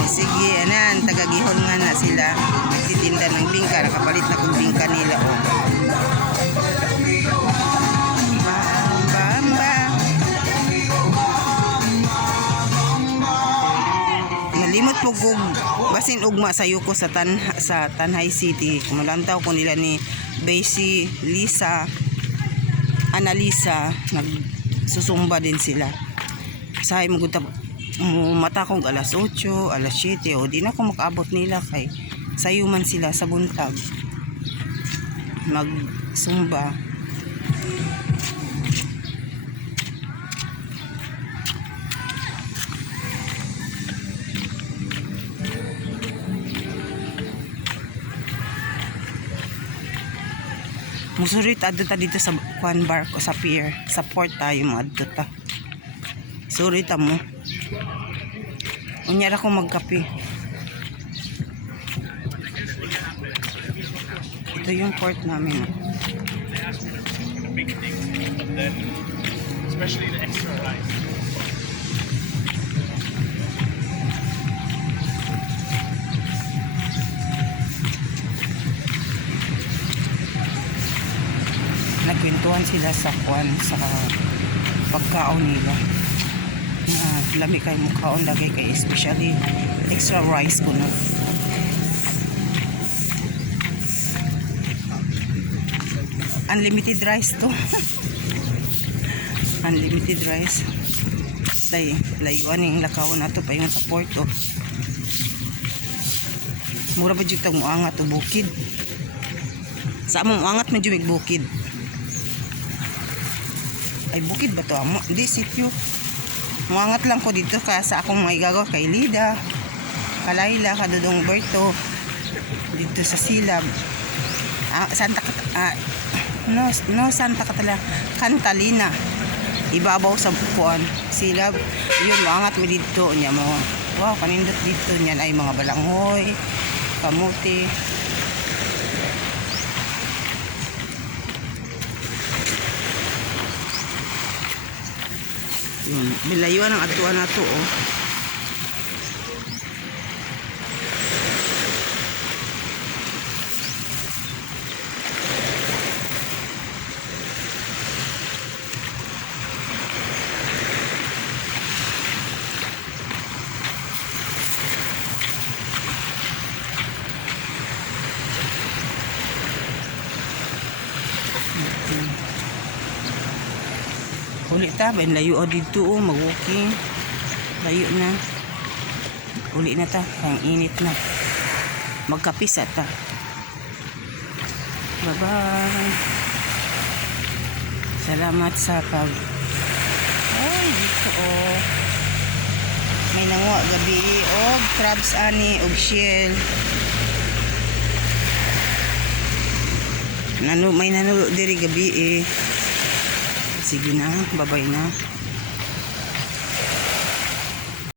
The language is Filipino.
O sige, anan, tagagihon nga na sila. Nagtitinda ng bingka, nakapalit na kung bingka nila. O. Bamba. Nalimot po kung basin ugma sa yuko sa Tanhay City. Kumulantaw ko nila ni Basie, Lisa, Annalisa, nagsusumba din sila. Sahay mo mata kong alas 8, alas 7, o di na ako makaabot nila kay sayuman sila sa buntag magsumba. Musurit adto ta dito sa Juan Barco sa pier, sa port tayo mo adto ta. Surit mo. Unya ra ko magkape. Ito yung port namin. Especially the extra rice. Nagkwentuhan sila sa pagkaon nila. Lami kay mukhaon lagi kay especially extra rice ko na. Unlimited rice to. Unlimited rice. Layuan yung lakawon na to pa yung sa porto. Mura ba jud tag muangat o bukid? Sa among muangat medyo may bukid. Ay bukid ba to amo? Hindi sityo. Muangat lang ko dito kaya sa akong may gagaw kay Lida, Kalayla, Kadudong Berto dito sa Silab. Santa Cantalina. Ibabaw sa bukuan Silab. Yun muangat mi dito nya mo. Wow, kanindot dito niyan ay mga balanghoy, kamuti. Yun, bilayuan ang atuan na to, oh. Uli ta, ben layo o dito o, mag-walking. Layo na. Uli na ta, ang init na. Magkapisa ta. Bye-bye. Salamat sa ay, dito o. May nanguha gabi o, crabs ani, o shell. May nanulo diri gabi eh. Sige na, babay na.